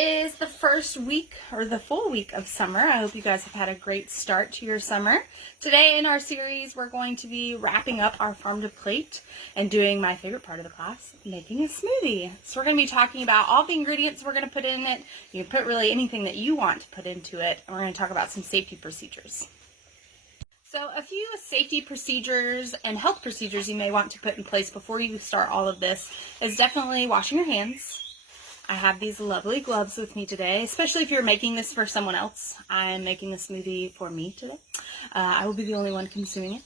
is the first week, or the full week of summer. I hope you guys have had a great start to your summer. Today in our series, we're going to be wrapping up our farm to plate and doing my favorite part of the class, making a smoothie. So we're going to be talking about all the ingredients we're going to put in it. You can put really anything that you want to put into it. And we're going to talk about some safety procedures. So a few safety procedures and health procedures you may want to put in place before you start all of this is definitely washing your hands. I have these lovely gloves with me today, especially if you're making this for someone else. I'm making the smoothie for me today. I will be the only one consuming it.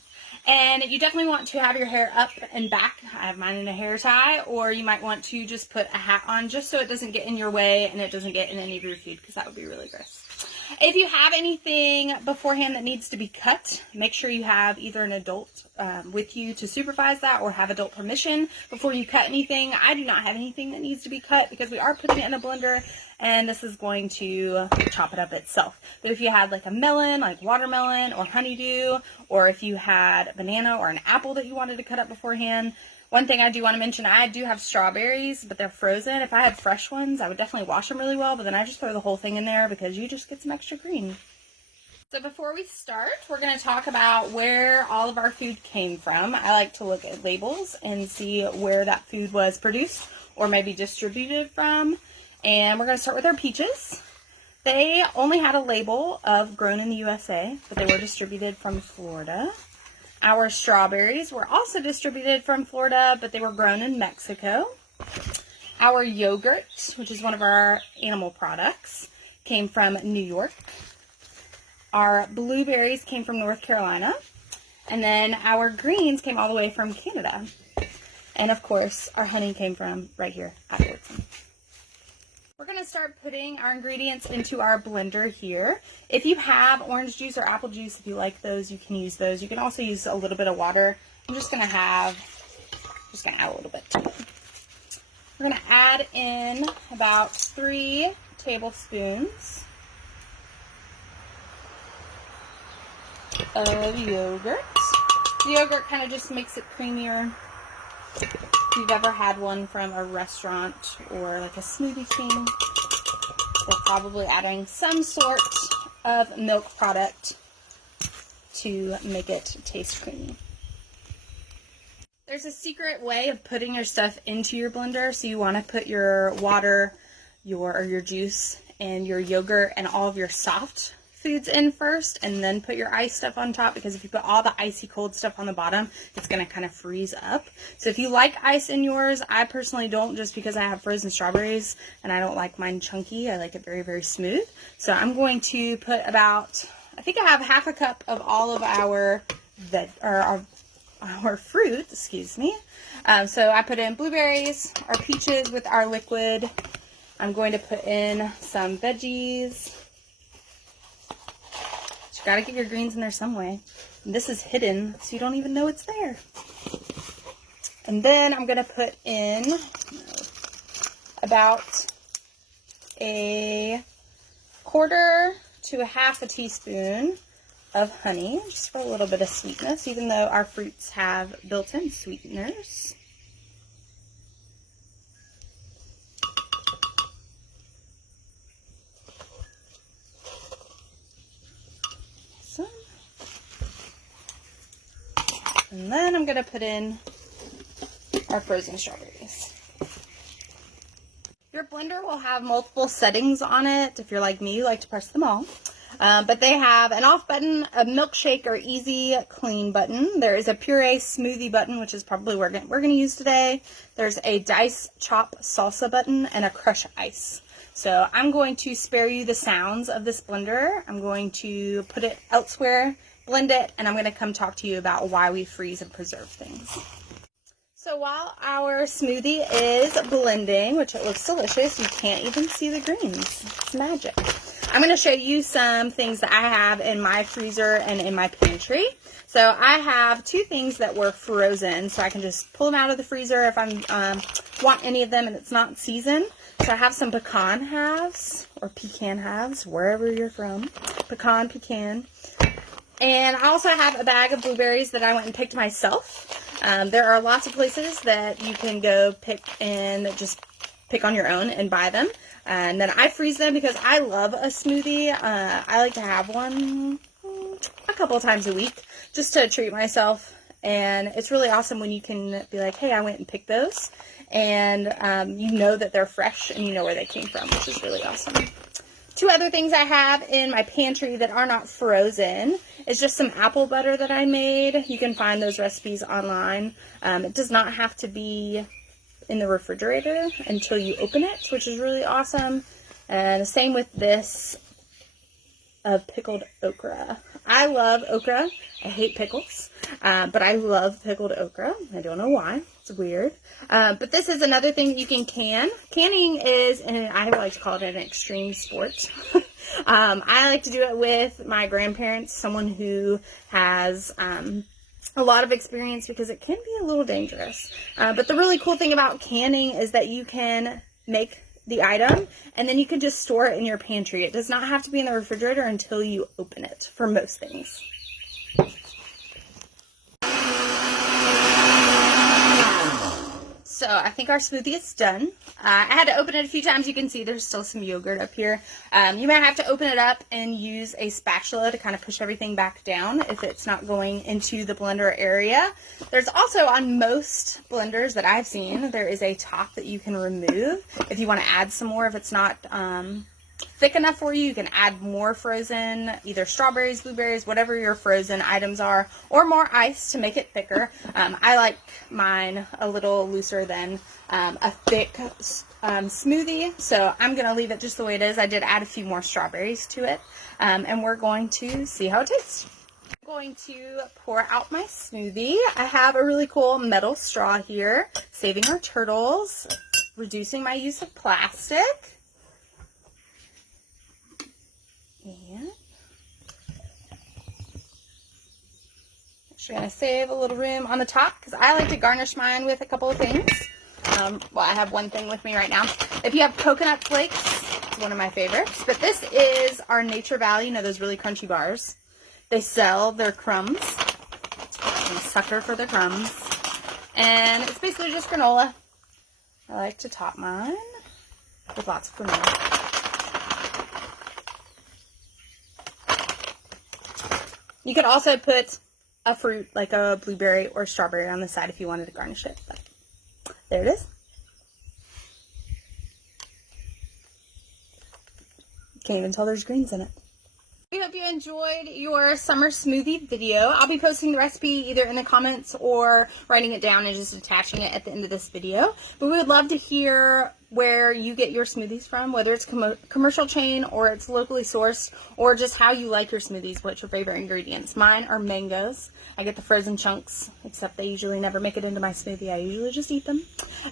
And you definitely want to have your hair up and back. I have mine in a hair tie, or you might want to just put a hat on just so it doesn't get in your way and it doesn't get in any of your food, because that would be really gross. If you have anything beforehand that needs to be cut, make sure you have either an adult with you to supervise that or have adult permission before you cut anything. I do not have anything that needs to be cut because we are putting it in a blender and this is going to chop it up itself. But if you had like a melon, like watermelon or honeydew, or if you had a banana or an apple that you wanted to cut up beforehand. One thing I do want to mention, I do have strawberries, but they're frozen. If I had fresh ones, I would definitely wash them really well, but then I just throw the whole thing in there because you just get some extra green. So before we start, we're going to talk about where all of our food came from. I like to look at labels and see where that food was produced or maybe distributed from. And we're going to start with our peaches. They only had a label of grown in the USA, but they were distributed from Florida. Our strawberries were also distributed from Florida, but they were grown in Mexico. Our yogurt, which is one of our animal products, came from New York. Our blueberries came from North Carolina. And then our greens came all the way from Canada. And of course, our honey came from right here at Fortson. We're going to start putting our ingredients into our blender here. If you have orange juice or apple juice, if you like those, you can use those. You can also use a little bit of water. I'm just going to add a little bit to it. We're going to add in about 3 tablespoons of yogurt. The yogurt kind of just makes it creamier. If you've ever had one from a restaurant or like a Smoothie King, they're probably adding some sort of milk product to make it taste creamy. There's a secret way of putting your stuff into your blender. So you want to put your water, your juice, and your yogurt and all of your soft foods in first, and then put your ice stuff on top, because if you put all the icy cold stuff on the bottom, it's going to kind of freeze up. So if you like ice in yours, I personally don't, just because I have frozen strawberries and I don't like mine chunky. I like it very, very smooth. So I'm going to put about, I think I have half a cup of all of our fruit, excuse me. So I put in blueberries, our peaches with our liquid. I'm going to put in some veggies. Got to get your greens in there some way. And this is hidden, so you don't even know it's there. And then I'm going to put in about a 1/4 to a 1/2 teaspoon of honey, just for a little bit of sweetness, even though our fruits have built-in sweeteners. And then I'm going to put in our frozen strawberries. Your blender will have multiple settings on it. If you're like me, you like to press them all. But they have an off button, a milkshake or easy clean button. There is a puree smoothie button, which is probably what we're going to use today. There's a dice chop salsa button and a crush ice. So I'm going to spare you the sounds of this blender. I'm going to put it elsewhere, blend it, and I'm going to come talk to you about why we freeze and preserve things. So while our smoothie is blending, which it looks delicious, you can't even see the greens. It's magic. I'm going to show you some things that I have in my freezer and in my pantry. So I have 2 things that were frozen, so I can just pull them out of the freezer if I want any of them and it's not seasoned. So I have some pecan halves, or pecan halves, wherever you're from. Pecan. And I also have a bag of blueberries that I went and picked myself. There are lots of places that you can go pick and just pick on your own and buy them. And then I freeze them because I love a smoothie. I like to have one a couple of times a week just to treat myself. And it's really awesome when you can be like, hey, I went and picked those. And you know that they're fresh and you know where they came from, which is really awesome. Two other things I have in my pantry that are not frozen is just some apple butter that I made. You can find those recipes online. It does not have to be in the refrigerator until you open it, which is really awesome. And the same with this of pickled okra. I love okra. I hate pickles, but I love pickled okra. I don't know why. It's weird. But this is another thing that you can can. Canning is, and I like to call it an extreme sport. I like to do it with my grandparents, someone who has a lot of experience because it can be a little dangerous. But the really cool thing about canning is that you can make the item and then you can just store it in your pantry. It does not have to be in the refrigerator until you open it for most things. So I think our smoothie is done. I had to open it a few times. You can see there's still some yogurt up here. You might have to open it up and use a spatula to kind of push everything back down if it's not going into the blender area. There's also, on most blenders that I've seen, there is a top that you can remove if you want to add some more. If it's not thick enough for you, you can add more frozen, either strawberries, blueberries, whatever your frozen items are, or more ice to make it thicker. I like mine a little looser than a thick smoothie, so I'm going to leave it just the way it is. I did add a few more strawberries to it, and we're going to see how it tastes. I'm going to pour out my smoothie. I have a really cool metal straw here, saving our turtles, reducing my use of plastic. And actually going to save a little room on the top because I like to garnish mine with a couple of things. Well, I have one thing with me right now. If you have coconut flakes, it's one of my favorites. But this is our Nature Valley, you know, those really crunchy bars. They sell their crumbs. I'm a sucker for their crumbs. And it's basically just granola. I like to top mine with lots of granola. You could also put a fruit like a blueberry or strawberry on the side if you wanted to garnish it. But there it is. Can't even tell there's greens in it. We hope you enjoyed your summer smoothie video. I'll be posting the recipe either in the comments or writing it down and just attaching it at the end of this video. But we would love to hear where you get your smoothies from, whether it's commercial chain or it's locally sourced, or just how you like your smoothies, what's your favorite ingredients. Mine are mangoes. I get the frozen chunks, except they usually never make it into my smoothie. I usually just eat them.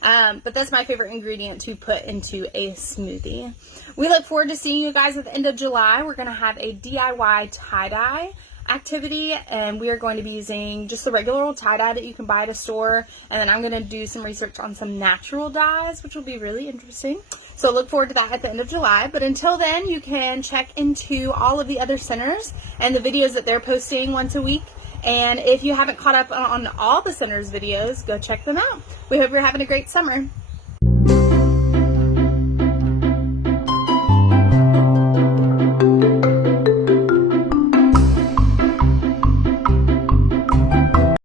But that's my favorite ingredient to put into a smoothie. We look forward to seeing you guys at the end of July. We're going to have a DIY tie-dye activity, and we are going to be using just the regular old tie-dye that you can buy at a store, and then I'm going to do some research on some natural dyes, which will be really interesting. So look forward to that at the end of July. But until then, you can check into all of the other centers and the videos that they're posting once a week. And if you haven't caught up on all the centers videos, go check them out. We hope you're having a great summer.